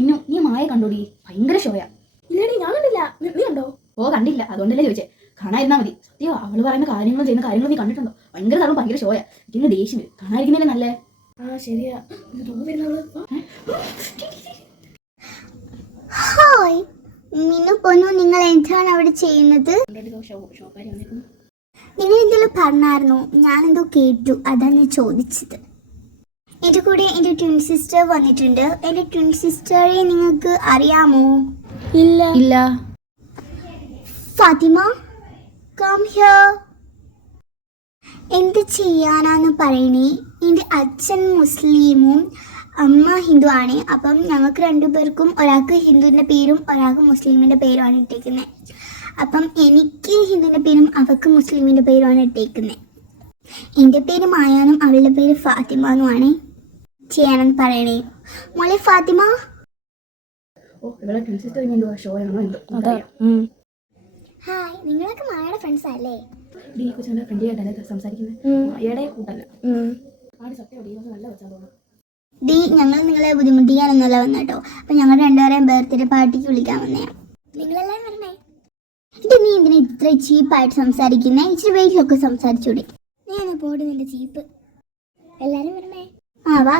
മിന്നു, നീ മായ കണ്ടോടി? ഭയങ്കര ഷോയാ. ഇല്ലടി, ഞാൻ കണ്ടില്ല. നീ കണ്ടോ? ഓ കണ്ടില്ല, അതുകൊണ്ടല്ലേ ചോദിച്ചേ. കാണാതിരുന്നാ മതി. സത്യം, അവള് പറയുന്ന കാര്യങ്ങളും ചെയ്യുന്ന കാര്യങ്ങളും നീ കണ്ടിട്ടുണ്ടോ? ഭയങ്കര തളം, ഭയങ്കര ഷോയാ. ഇതിന് ദേഷ്യം വരും. കാണാതിരിക്കുന്നല്ലേ നല്ലേ. ശരിയാ. ഹായ് മിന്നു പൊന്നു, നിങ്ങൾ എന്താണ് അവിടെ ചെയ്യുന്നത്? നിങ്ങൾ എന്തെങ്കിലും പറഞ്ഞായിരുന്നു? ഞാനെന്തോ കേട്ടു, അതാണ് ഞാൻ ചോദിച്ചത്. എൻ്റെ കൂടെ എൻ്റെ ട്വിൻ സിസ്റ്റർ വന്നിട്ടുണ്ട്. എൻ്റെ ട്വിൻ സിസ്റ്ററെ നിങ്ങൾക്ക് അറിയാമോ? ഇല്ല. Fatima, come here. എന്ത് ചെയ്യാനാന്ന് പറയണേ? എൻ്റെ അച്ഛൻ മുസ്ലിമും അമ്മ ഹിന്ദു ആണ്. അപ്പം ഞങ്ങൾക്ക് രണ്ടുപേർക്കും ഒരാൾക്ക് ഹിന്ദുവിൻ്റെ പേരും ഒരാൾക്ക് മുസ്ലിമിൻ്റെ പേരുമാണ് ഇട്ടേക്കുന്നത്. അപ്പം എനിക്ക് ഹിന്ദുവിൻ്റെ പേരും അവൾക്ക് മുസ്ലിമിൻ്റെ പേരുമാണ് ഇട്ടേക്കുന്നത്. എൻ്റെ പേര് മായാനും അവളുടെ പേര് ഫാത്തിമ എന്നുമാണ്. ചെയ്യാനെന്ന് പറയണേ മോളെ ഫാത്തിമ. ഹായ്, നിങ്ങളൊക്കെ മായയുടെ ഫ്രണ്ട്സ് അല്ലേ? ഡി, ഞങ്ങൾ നിങ്ങളെ ബുദ്ധിമുട്ടിക്കാനൊന്നുമല്ല വന്ന കേട്ടോ. അപ്പം ഞങ്ങൾ രണ്ടുപേരെയും ബർത്ത്ഡേ പാർട്ടിക്ക് വിളിക്കാൻ വന്നതാണ്. നിങ്ങളെല്ലാം വരണേ. ഇത് നീ എന്തിനാ ഇത്ര ചീപ്പായിട്ട് സംസാരിക്കുന്നേ? ഇച്ചിരി വെയിലൊക്കെ സംസാരിച്ചൂടെ? നീ ഒന്ന് പോടി, നിന്റെ ചീപ്പ്. എല്ലാവരും വരണേ. ആ വാ.